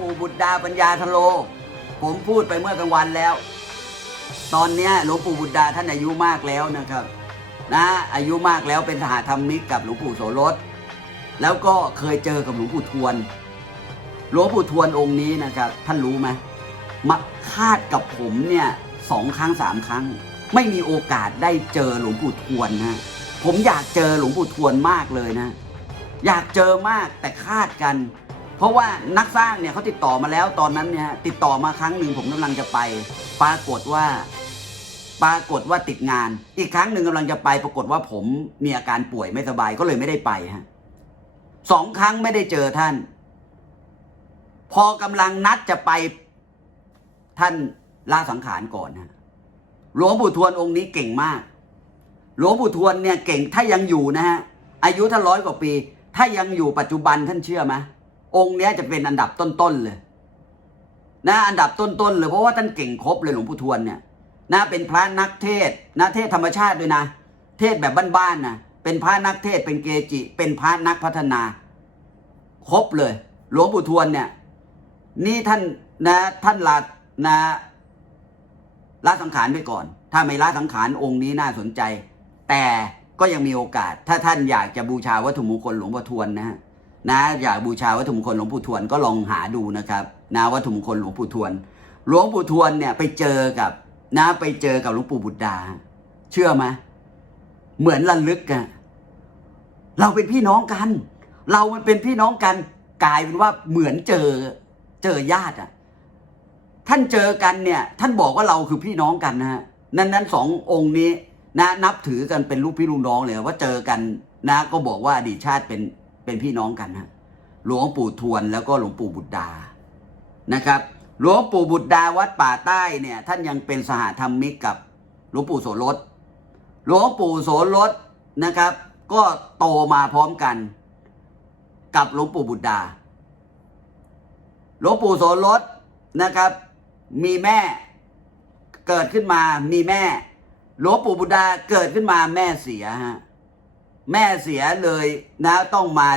ปู่บุตรดาปัญญาทโล ผมพูดไปเมื่อกลางวันแล้ว ตอนนี้หลวงปู่บุตรดาท่านอายุมากแล้วนะครับ นะอายุมากแล้วเป็นสหธรรมิกกับหลวงปู่โสรสแล้วก็เคยเจอกับหลวงปู่ทวน หลวงปู่ทวนองค์นี้นะครับ ท่านรู้ไหมมาคาดกับผมเนี่ยสองครั้งสามครั้ง ไม่มีโอกาสได้เจอหลวงปู่ทวนนะผมอยากเจอหลวงปู่ทวนมากเลยนะ อยากเจอมากแต่คาดกัน เพราะว่านักสร้างเนี่ยเขาติดต่อมาแล้วตอนนั้นเนี่ยติดต่อมาครั้งหนึ่งผมกำลังจะไป ปรากฏว่า ปรากฏว่าติดงาน อีกครั้งหนึ่งกำลังจะไป ปรากฏว่าผมมีอาการป่วยไม่สบายก็เลยไม่ได้ไปฮะสองครั้งไม่ได้เจอท่าน พอกำลังนัดจะไปท่านลาสังขารก่อนฮะหลวงปู่ทวนองค์นี้เก่งมาก หลวงปู่ทวนเนี่ยเก่งถ้ายังอยู่นะฮะอายุท่านร้อยกว่าปี ถ้ายังอยู่ปัจจุบันท่านเชื่อไหม องค์เนี้ยจะเป็นอันดับต้นๆเลย นะอันดับต้นๆเลยเพราะว่าท่านเก่งครบเลยหลวงปู่ทวนเนี่ยนะเป็นพระนักเทศนะเทศธรรมชาติด้วยนะ เทศแบบบ้านๆนะเป็นพระนักเทศเป็นเกจิ เป็นพระนักพัฒนา ครบเลย หลวงปู่ทวนเนี่ย นี่ท่านนะท่านลานะละสังขารไปก่อน ถ้าไม่ละสังขารองค์นี้น่าสนใจ แต่ก็ยังมีโอกาส ถ้าท่านอยากจะบูชาวัตถุมงคลหลวงปู่ทวนนะฮะ นะอยากบูชาวัตถุมงคลหลวงปู่ทวนก็ลองหาดูนะครับนะวัตถุมงคลหลวงปู่ทวน หลวงปู่ทวนเนี่ยไปเจอกับนะไปเจอกับหลวงปู่บุตรดา เชื่อไหมเหมือนระลึกอะเราเป็นพี่น้องกัน เรามันเป็นพี่น้องกันกลายเป็นว่าเหมือนเจอเจอญาติอะท่านเจอกันเนี่ย ท่านบอกว่าเราคือพี่น้องกันนะฮะนั้นนั้นสององค์นี้นะนับถือกันเป็นลูกพี่ลูกน้องเลยว่าเจอกันนะก็บอกว่าอดีตชาติเป็น เป็นพี่น้องกันฮะหลวงปู่ทวนแล้วก็หลวงปู่บุตรดานะครับหลวงปู่บุตรดาวัดป่าใต้เนี่ย ท่านยังเป็นสหธรรมิกกับหลวงปู่โสรสหลวงปู่โสรสนะครับ ก็โตมาพร้อมกัน กับหลวงปู่บุตรดาหลวงปู่โสรสนะครับ มีแม่เกิดขึ้นมามีแม่หลวงปู่บุตรดาเกิดขึ้นมาแม่เสียฮะ แม่เสียเลยนะต้องมา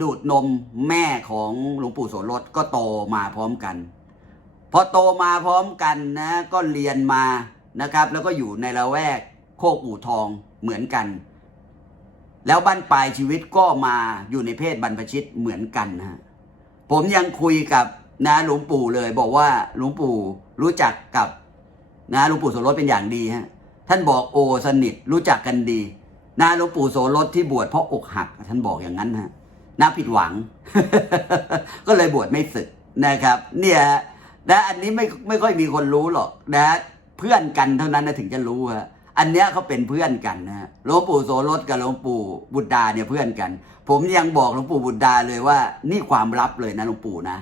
ดูดนมแม่ของหลวงปู่โสรสก็โตมาพร้อมกัน พอโตมาพร้อมกันนะก็เรียนมานะครับ แล้วก็อยู่ในละแวกโคกอู่ทองเหมือนกัน แล้วบั้นปลายชีวิตก็มาอยู่ในเพศบรรพชิตเหมือนกันนะฮะผมยังคุยกับนะหลวงปู่เลย บอกว่าหลวงปู่รู้จักกับนะหลวงปู่โสรสเป็นอย่างดีฮะท่านบอกโอสนิทรู้จักกันดี นะหลวงปู่โสรสที่บวชเพราะอกหักท่านบอกอย่างนั้นฮะน่าผิดหวัง ก็เลยบวชไม่สึกนะครับ เนี่ยนะอันนี้ไม่ไม่ค่อยมีคนรู้หรอกนะเพื่อนกันเท่านั้นนะถึงจะรู้ฮะอันเนี้ยเขาเป็นเพื่อนกันนะฮะหลวงปู่โสรสกับหลวงปู่บุตรดาเนี่ยเพื่อนกัน ผมยังบอกหลวงปู่บุตรดาเลยว่า นี่ความลับเลยนะหลวงปู่นะ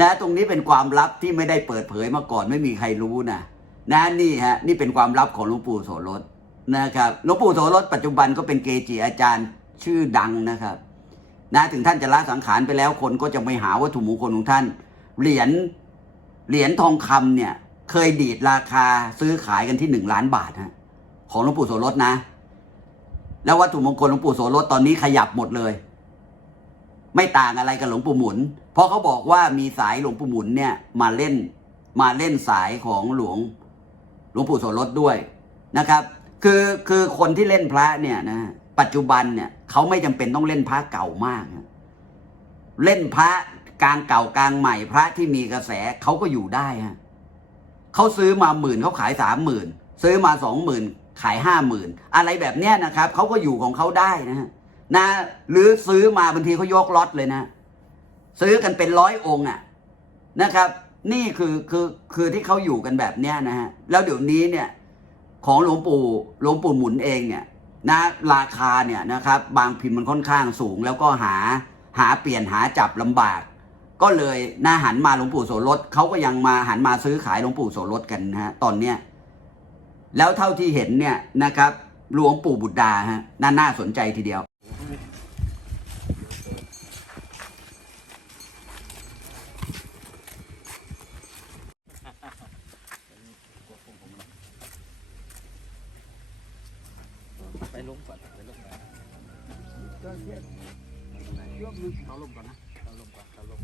นะตรงนี้เป็นความลับที่ไม่ได้เปิดเผยมาก่อนไม่มีใครรู้นะนะนี่ฮะนี่เป็นความลับของหลวงปู่โสรส นะครับหลวงปู่โสรสปัจจุบันก็เป็นเกจิอาจารย์ชื่อดังนะครับนะถึงท่านจะละสังขารไปแล้วคนก็จะไม่หาวัตถุมงคลของท่าน เหรียญเหรียญทองคำเนี่ย เคยดีดราคาซื้อขายกันที่หนึ่งล้านบาทฮะของหลวงปู่โสรสนะ แล้ววัตถุมงคลหลวงปู่โสรสตอนนี้ขยับหมดเลย ไม่ต่างอะไรกับหลวงปู่หมุน เพราะเขาบอกว่ามีสายหลวงปู่หมุนเนี่ยมาเล่นมาเล่นสายของหลวงหลวงปู่โสรสด้วยนะครับ คือคือคนที่เล่นพระเนี่ยนะปัจจุบันเนี่ยเขาไม่จำเป็นต้องเล่นพระเก่ามาก เล่นพระกลางเก่ากลางใหม่พระที่มีกระแสเขาก็อยู่ได้ฮะเขาซื้อมาหมื่นเขาขายสามหมื่นซื้อมาสองหมื่นขายห้าหมื่นอะไรแบบเนี้ยนะครับเขาก็อยู่ของเขาได้นะฮะนะ หรือซื้อมาบางทีเขายกล็อตเลยนะ ซื้อกันเป็นร้อยองค์อะนะครับ นี่คือคือคือที่เขาอยู่กันแบบเนี้ยนะฮะแล้วเดี๋ยวนี้เนี่ย ของหลวงปู่หลวงปู่หมุนเองเนี่ยนะราคาเนี่ยนะครับบางพิมพ์มันค่อนข้างสูง แล้วก็หาหาเปลี่ยนหาจับลำบาก ก็เลยนะหันมาหลวงปู่โสรถเขาก็ยังมาหันมาซื้อขายหลวงปู่โสรถกันนะฮะตอนเนี้ยแล้วเท่าที่เห็นเนี่ยนะครับหลวงปู่บุตรดาฮะน่าน่าสนใจทีเดียว ไปลงก่อนไปลงก่อน ก็ เทียยกมือเขาลงก่อนนะเขาลงก่อนเขาลง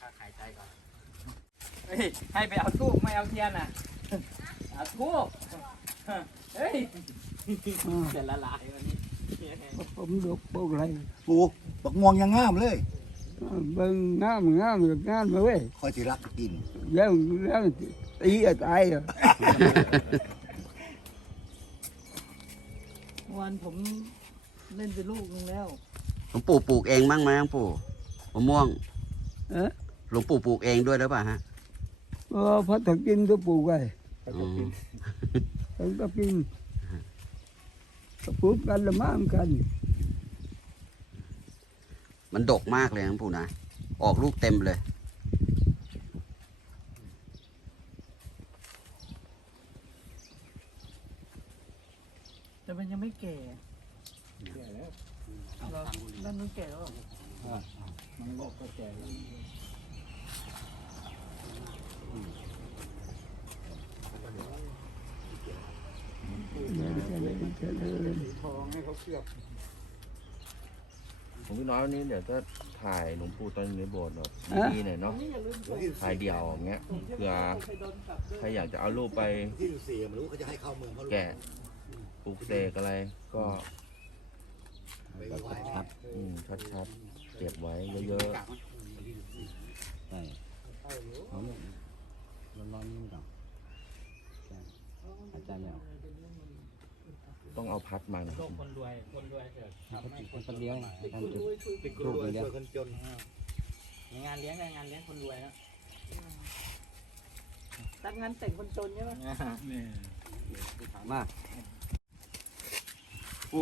คหายใจก่อนเฮ้ยให้ไปเอาทูบไม่เอาเทียนอะเอาทูบเฮ้ยจะละลายวันนี้ผมดูพวกอะไรปูบักม่วงยังงามเลยเบิ่งงามงามอยู่งามเว้ยคอยสิรักกิน แล้วแล้วตีอะตายอะวันผม เล่นไปลูกนึงแล้วหลวงปู่ปลูกเองบ้างไหมหลวงปู่มะม่วงเอ๊ะหลวงปู่ปลูกเองด้วยหรือเปล่าฮะเออพอถึงกินก็ปลูกไว้อืมถึงก็กินก็ปลูกกันละมั่งกัน มันดกมากเลยนะหลวงปู่นะออกลูกเต็มเลยแต่มันยังไม่แก่เรา ด้านนู้นแก่แล้วมันก็ก็แก่ทองให้เขาเชือกผมพี่น้อยวันนี้เดี๋ยวจะถ่ายหลวงปู่ตอนอยู่ในโบสถ์แบบดีๆหน่อยเนาะถ่ายเดี่ยวอย่างเงี้ยเผื่อใครอยากจะเอารูปไปที่เสียไม่รู้เขาจะให้เข้าเมืองเขาแกะปลูกเสกอะไรก็ ไม่ไหวชัดๆอืมชัดๆเก็บไว้เยอะอาจารย์เนี่ยๆต้องเอาพัดมานะโชคคนรวย คนรวยเถอะทำให้คนคนเลี้ยงท่านจุดติดช่วยช่วยคนจนในงานเลี้ยงในงานเลี้ยงคนรวยแล้วตัดงานแต่งคนจนใช่ไหมมากปู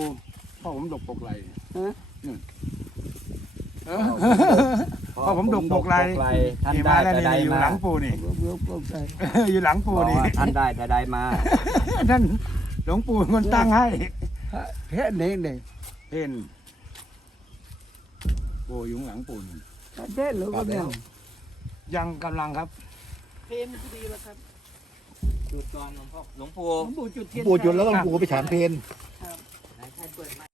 พ่อผมดกปกไหลพ่อผมดกปกไหลท่านนี่ได้มาแล้วแต่นี่ใดอยู่มาหลังปูนี่อยู่หลังปูบอกนี่ว่าท่านได้แต่ใดมาท่านหลวงปู่เป็นคนตั้งให้ เพชรนี่เลยเห็นปูอยู่ข้างหลังปูนี่เด็ดเลยก็เนี่ยยังกำลังครับ เพนพอดีแล้วครับจุดก่อนหลวงพ่อหลวงปู่ผมบูจุดเทียนปูจุดแล้วก็ปูไปฉันเพน ไหนใครเปิดมา